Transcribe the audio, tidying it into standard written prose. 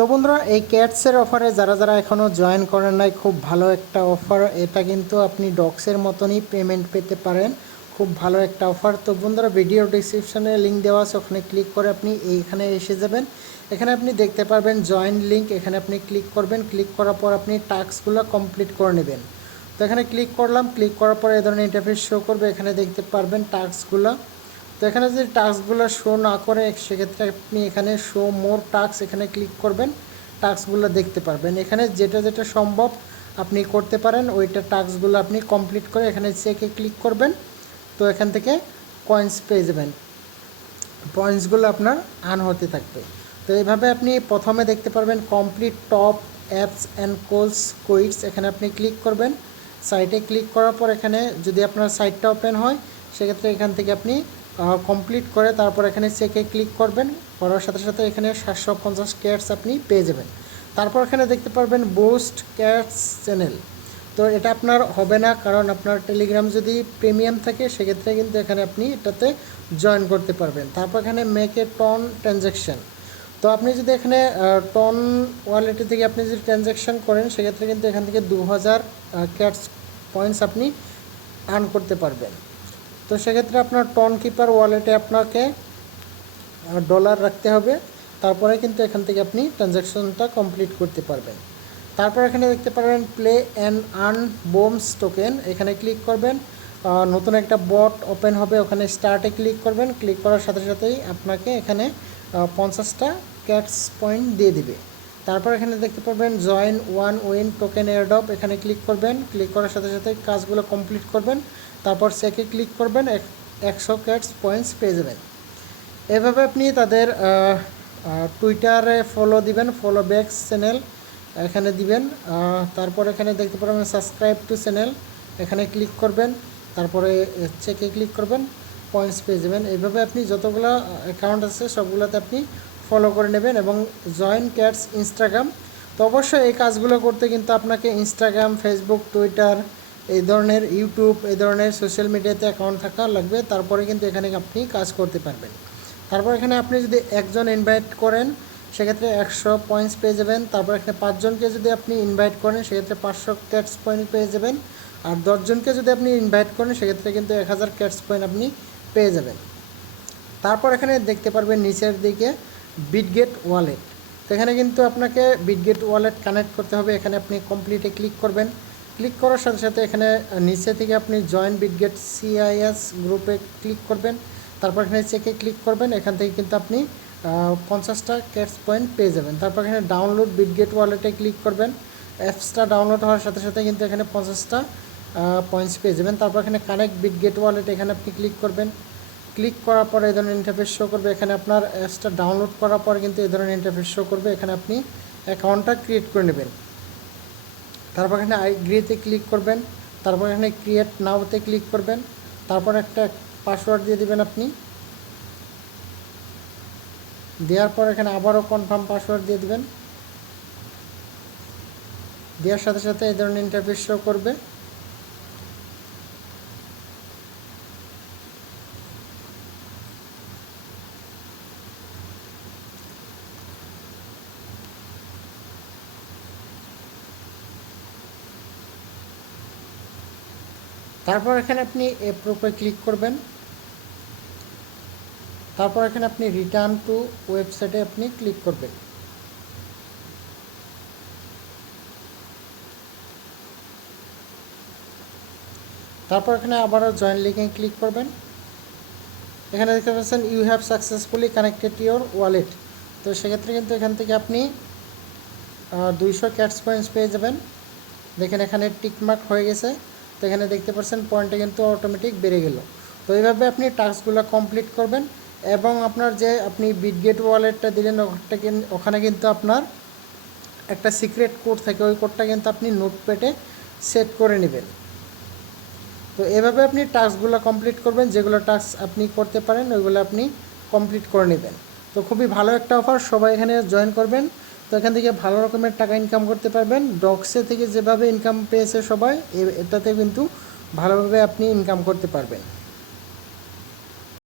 তো বন্ধুরা, এই ক্যাটসের অফারে যারা যারা এখনও জয়েন করেন নাই, খুব ভালো একটা অফার। এটা কিন্তু আপনি ডক্সের মতনই পেমেন্ট পেতে পারেন, খুব ভালো একটা অফার। তো বন্ধুরা, ভিডিও ডিসক্রিপশনে লিঙ্ক দেওয়া আছে, ওখানে ক্লিক করে আপনি এইখানে এসে যাবেন। এখানে আপনি দেখতে পারবেন জয়েন লিঙ্ক, এখানে আপনি ক্লিক করবেন। ক্লিক করার পর আপনি টাস্কগুলো কমপ্লিট করে নেবেন। তো এখানে ক্লিক করলাম, ক্লিক করার পর এই ধরনের ইন্টারফেস শো করবে। এখানে দেখতে পারবেন টাস্কগুলো। তো এখানে যদি টাস্কগুলো শো না করে, সেক্ষেত্রে আপনি এখানে শো মোর টাস্ক এখানে ক্লিক করবেন, টাস্কগুলো দেখতে পারবেন। এখানে যেটা যেটা সম্ভব আপনি করতে পারেন, ওইটা টাস্কগুলো আপনি কমপ্লিট করে এখানে চেকে ক্লিক করবেন। তো এখান থেকে কয়েন্স পেয়ে যাবেন, পয়েন্টসগুলো আপনার আর্ন হতে থাকবে। তো এইভাবে আপনি প্রথমে দেখতে পারবেন complete top apps and quits, এখানে আপনি ক্লিক করবেন। সাইটে ক্লিক করার পর এখানে যদি আপনার সাইটটা ওপেন হয়, সেক্ষেত্রে এখান থেকে আপনি কমপ্লিট করে তারপর এখানে চেকে ক্লিক করবেন। করার সাথে সাথে এখানে 750 ক্যাটস আপনি পেয়ে যাবেন। তারপর এখানে দেখতে পারবেন বুস্ট ক্যাটস চ্যানেল। তো এটা আপনার হবে না, কারণ আপনার টেলিগ্রাম যদি প্রিমিয়াম থাকে, সেক্ষেত্রে কিন্তু এখানে আপনি এটাতে জয়েন করতে পারবেন। তারপর এখানে মেক এ টন ট্রানজ্যাকশান। তো আপনি যদি এখানে টন ওয়ালেটে থেকে আপনি যদি ট্রানজ্যাকশান করেন, সেক্ষেত্রে কিন্তু এখান থেকে 2000 ক্যাটস পয়েন্টস আপনি আর্ন করতে পারবেন। তো সেক্ষেত্রে আপনার টন কিপার ওয়ালেটে আপনাকে ডলার রাখতে হবে, তারপরে কিন্তু এখান থেকে আপনি ট্রানজ্যাকশনটা কমপ্লিট করতে পারবেন। তারপর এখানে দেখতে পারবেন play and earn bombs token, এখানে ক্লিক করবেন। নতুন একটা বট ওপেন হবে, ওখানে স্টার্টে ক্লিক করবেন। ক্লিক করার সাথে সাথেই আপনাকে এখানে 50টা ক্যাটস পয়েন্ট দিয়ে দিবে। তারপর এখানে দেখতে পারবেন join one win token airdrop, এখানে ক্লিক করবেন। ক্লিক করার সাথে সাথে কাজগুলো কমপ্লিট করবেন, তারপর চেকে ক্লিক করবেন, 100 ক্যাটস পয়েন্টস পেয়ে যাবেন। এভাবে আপনি তাদের টুইটারে ফলো দিবেন, ফলো ব্যাকস চ্যানেল এখানে দিবেন। তারপর এখানে দেখতে পারবেন সাবস্ক্রাইব টু চ্যানেল, এখানে ক্লিক করবেন। তারপরে চেকে ক্লিক করবেন, পয়েন্টস পেয়ে যাবেন। এইভাবে আপনি যতগুলো অ্যাকাউন্ট আছে সবগুলোতে আপনি ফলো করে নেবেন। এবং জয়েন ক্যাটস ইনস্টাগ্রাম, তো অবশ্যই এই কাজগুলো করতে কিন্তু আপনাকে ইনস্টাগ্রাম, ফেসবুক, টুইটার, এই ধরনের ইউটিউব, এই ধরনের সোশ্যাল মিডিয়াতে অ্যাকাউন্ট থাকা লাগবে, তারপরে কিন্তু এখানে আপনি কাজ করতে পারবেন। তারপর এখানে আপনি যদি একজন ইনভাইট করেন, সেক্ষেত্রে 100 পয়েন্টস পেয়ে যাবেন। তারপর এখানে 5 জনকে যদি আপনি ইনভাইট করেন, সেক্ষেত্রে 500 ক্যাটস পয়েন্ট পেয়ে যাবেন। আর 10 জনকে যদি আপনি ইনভাইট করেন, সেক্ষেত্রে কিন্তু 1000 ক্যাটস পয়েন্ট আপনি পেয়ে যাবেন। তারপর এখানে দেখতে পারবেন নিচের দিকে বিটগেট ওয়ালেট, তো এখানে কিন্তু আপনাকে বিটগেট ওয়ালেট কানেক্ট করতে হবে। এখানে আপনি কমপ্লিটে ক্লিক করবেন। ক্লিক করার সাথে সাথে এখানে নিচে থেকে আপনি জয়েন বিটগেট সিআইএস গ্রুপে ক্লিক করবেন। তারপর এখানে চেকে ক্লিক করবেন, এখান থেকে কিন্তু আপনি 50টা ক্যাটস পয়েন্ট পেয়ে যাবেন। তারপর এখানে ডাউনলোড বিটগেট ওয়ালেটে ক্লিক করবেন। অ্যাপসটা ডাউনলোড হওয়ার সাথে সাথে কিন্তু এখানে 50টা পয়েন্টস পেয়ে যাবেন। তারপর এখানে কানেক্ট বিটগেট ওয়ালেট, এখানে আপনি ক্লিক করবেন। ক্লিক করার পরে এই ধরনের ইন্টারফেস শো করবে। এখানে আপনার অ্যাপসটা ডাউনলোড করার পর কিন্তু এই ধরনের ইন্টারফেস শো করবে। এখানে আপনি অ্যাকাউন্টটা ক্রিয়েট করে নেবেন। তারপর এখানে আইগ্রিতে ক্লিক করবেন। তারপর এখানে ক্রিয়েট নাওতে ক্লিক করবেন। তারপর একটা পাসওয়ার্ড দিয়ে দেবেন আপনি। দেওয়ার পর এখানে আবারও কনফার্ম পাসওয়ার্ড দিয়ে দেবেন। দেওয়ার সাথে সাথে এই ধরনের ইন্টারফেস শো করবে। তারপর এখানে আপনি অ্যাপ্রুভে ক্লিক করবেন। তারপর এখানে আপনি রিটার্ন টু ওয়েবসাইটে আপনি ক্লিক করবেন। তারপর এখানে আবারও জয়েন লিঙ্কে ক্লিক করবেন। এখানে দেখতে পাচ্ছেন you have successfully connected your wallet. তো সেক্ষেত্রে কিন্তু এখান থেকে আপনি 200 ক্যাটস পয়েন্টস পেয়ে যাবেন। দেখেন এখানে টিকমার্ক হয়ে গেছে। তো এখানে দেখতে পাচ্ছেন পয়েন্টটা কিন্তু অটোমেটিক বেড়ে গেল। তো এইভাবে আপনি টাস্কগুলো কমপ্লিট করবেন। এবং আপনার যে আপনি বিটগেট ওয়ালেটটা দিলেন, ওখানে কিন্তু আপনার একটা সিক্রেট কোড থাকে, ওই কোডটা কিন্তু আপনি নোটপ্যাডে সেট করে নেবেন। তো এভাবে আপনি টাস্কগুলো কমপ্লিট করবেন, যেগুলো টাস্ক আপনি করতে পারেন ওইগুলো আপনি কমপ্লিট করে নেবেন। তো খুবই ভালো একটা অফার, সবাই এখানে জয়েন করবেন। তো এখান থেকে ভালো রকমের টাকা ইনকাম করতে পারবেন। ডক্সে থেকে যেভাবে ইনকাম পেয়েছে সবাই, এটাতে কিন্তু ভালোভাবে আপনি ইনকাম করতে পারবেন।